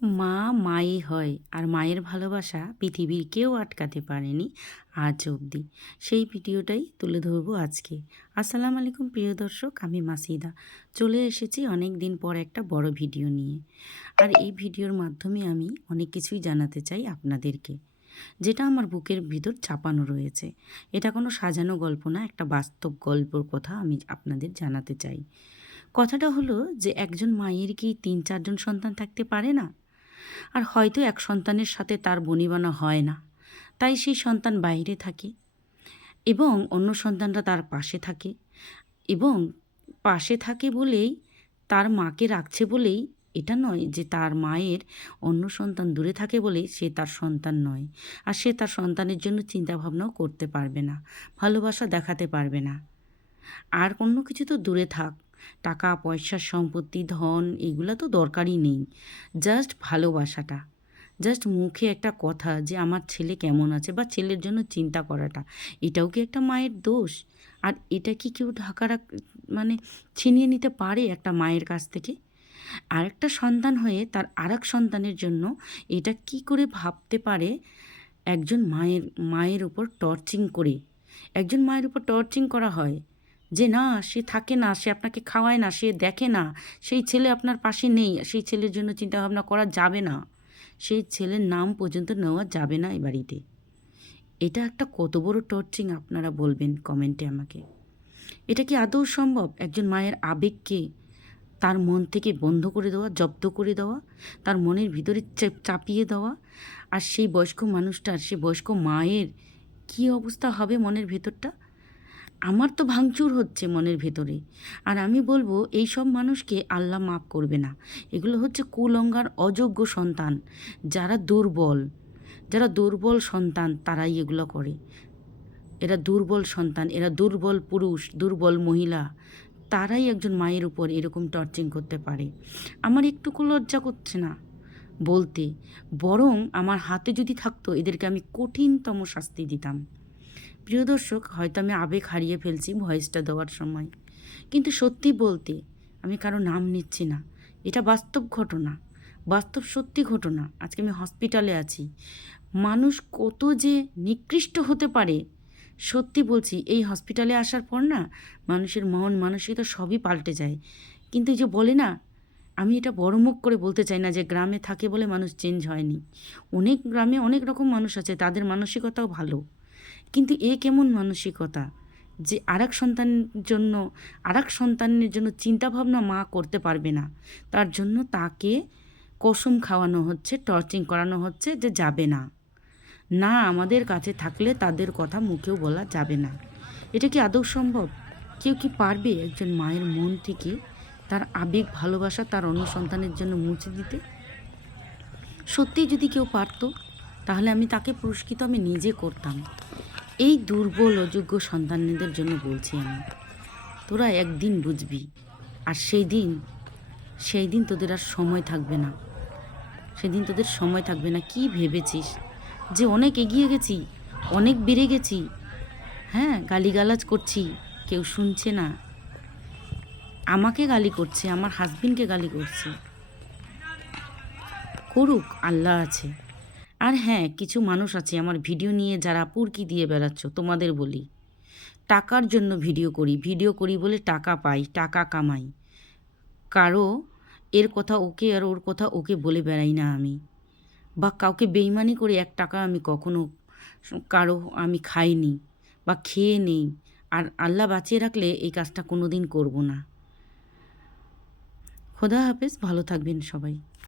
মা মাই হয় আর মায়ের ভালোবাসা পৃথিবীর কেউ আটকাতে পারেনি আজ অবধি। সেই ভিডিওটাই তুলে ধরবো আজকে। আসসালামু আলাইকুম প্রিয় দর্শক, আমি মাসিদা চলে এসেছি অনেক দিন পর একটা বড় ভিডিও নিয়ে। আর এই ভিডিওর মাধ্যমে আমি অনেক কিছুই জানাতে চাই আপনাদেরকে, যেটা আমার বুকের ভিতর চাপানো রয়েছে। এটা কোনো সাজানো গল্প না, একটা বাস্তব গল্পর কথা আমি আপনাদের জানাতে চাই। কথাটা হলো যে একজন মায়ের কি ৩-৪ জন সন্তান থাকতে পারে না? আর হয়তো এক সন্তানের সাথে তার বনিবনা হয় না, তাই সেই সন্তান বাইরে থাকে এবং অন্য সন্তানরা তার পাশে থাকে, এবং পাশে থাকে বলেই তার মাকে রাখছে বলেই এটা নয় যে তার মায়ের অন্য সন্তান দূরে থাকে বলেই সে তার সন্তান নয়, আর সে তার সন্তানের জন্য চিন্তাভাবনাও করতে পারবে না, ভালোবাসা দেখাতে পারবে না। আর অন্য কিছু তো দূরে থাক, টাকা পয়সা সম্পত্তি ধন এগুলো তো দরকারই নেই। জাস্ট ভালোবাসাটা, জাস্ট মুখে একটা কথা যে আমার ছেলে কেমন আছে বা ছেলের জন্য চিন্তা করাটা, এটাও কি একটা মায়ের দোষ? আর এটা কি কেউ মানে ছিনিয়ে নিতে পারে একটা মায়ের কাছ থেকে? আরেকটা সন্তান হয়ে তার আরেক সন্তানের জন্য এটা কি করে ভাবতে পারে একজন মায়ের উপর টর্চিং করে? একজন মায়ের উপর টর্চিং করা হয় যে না, সে থাকে না, সে আপনাকে খাওয়ায় না, সে দেখে না, সেই ছেলে আপনার পাশে নেই, সেই ছেলের জন্য চিন্তাভাবনা করা যাবে না, সেই ছেলের নাম পর্যন্ত নেওয়া যাবে না এই বাড়িতে। এটা একটা কত বড় টর্চিং আপনারা বলবেন কমেন্টে আমাকে। এটা কি আদৌ সম্ভব? একজন মায়ের আবেগকে তার মন থেকে বন্ধ করে দেওয়া, জব্দ করে দেওয়া, তার মনের ভিতরে চাপিয়ে দেওয়া। আর সেই বয়স্ক মানুষটার, সেই বয়স্ক মায়ের কী অবস্থা হবে মনের ভেতরটা? আমার তো ভাঙচুর হচ্ছে মনের ভেতরে। আর আমি বলবো এই সব মানুষকে আল্লাহ মাফ করবে না। এগুলো হচ্ছে কুলঙ্গার অযোগ্য সন্তান, যারা দুর্বল, যারা দুর্বল সন্তান তারাই এগুলো করে। এরা দুর্বল সন্তান, এরা দুর্বল পুরুষ, দুর্বল মহিলা, তারাই একজন মায়ের উপর এরকম টর্চিং করতে পারে। আমার একটুকু লজ্জা করছে না বলতে, বরং আমার হাতে যদি থাকতো এদেরকে আমি কঠিনতম শাস্তি দিতাম। প্রিয় দর্শক, হয়তো আমি আবেগ হারিয়ে ফেলছি ভয়েসটা দেওয়ার সময়, কিন্তু সত্যি বলতে আমি কারো নাম নিচ্ছি না, এটা বাস্তব ঘটনা, বাস্তব সত্যি ঘটনা। আজকে আমি হসপিটালে আছি। মানুষ কত যে নিকৃষ্ট হতে পারে, সত্যি বলছি, এই হসপিটালে আসার পর না মানুষের মন মানসিকতা সবই পাল্টে যায়। কিন্তু এই যে বলে না, আমি এটা বড় মুখ করে বলতে চাই না যে গ্রামে থাকে বলে মানুষ চেঞ্জ হয়নি। অনেক গ্রামে অনেক রকম মানুষ আছে, তাদের মানসিকতাও ভালো। কিন্তু এ কেমন মানসিকতা যে আরেক সন্তানের জন্য চিন্তাভাবনা মা করতে পারবে না, তার জন্য তাকে কসম খাওয়ানো হচ্ছে, টর্চিং করানো হচ্ছে যে যাবে না, না আমাদের কাছে থাকলে তাদের কথা মুখেও বলা যাবে না। এটা কি আদৌ সম্ভব? কেউ কি পারবে একজন মায়ের মন থেকে তার আবেগ ভালোবাসা তার অন্য সন্তানের জন্য মুছে দিতে? সত্যিই যদি কেউ পারতো, তাহলে আমি তাকে পুরস্কৃত আমি নিজে করতাম। এই দুর্বল অযোগ্য সন্তানদের জন্য বলছি আমি, তোরা একদিন বুঝবি। আর সেই দিন তোদের আর সময় থাকবে না, সেদিন তোদের সময় থাকবে না। কি ভেবেছিস যে অনেক এগিয়ে গেছি, অনেক বেড়ে গেছি? হ্যাঁ, গালিগালাজ করছি, কেউ শুনছে না। আমাকে গালি করছে, আমার হাজবেন্ডকে গালি করছে, করুক, আল্লাহ আছে। আর হ্যাঁ, কিছু মানুষ আছে আমার ভিডিও নিয়ে যারা পুরকি দিয়ে বেড়াচ্ছ, তোমাদের বলি, টাকার জন্য ভিডিও করি বলে টাকা পাই, টাকা কামাই। কারো এর কথা ওকে আর ওর কথা ওকে বলে বেড়াই না আমি, বা কাউকে বেইমানি করে 1 টাকা আমি কখনো কারো আমি খাইনি বা খেয়ে নেই। আর আল্লাহ বাঁচিয়ে রাখলে এই কাজটা কোনো দিন করব না। খোদা হাফেজ, ভালো থাকবেন সবাই।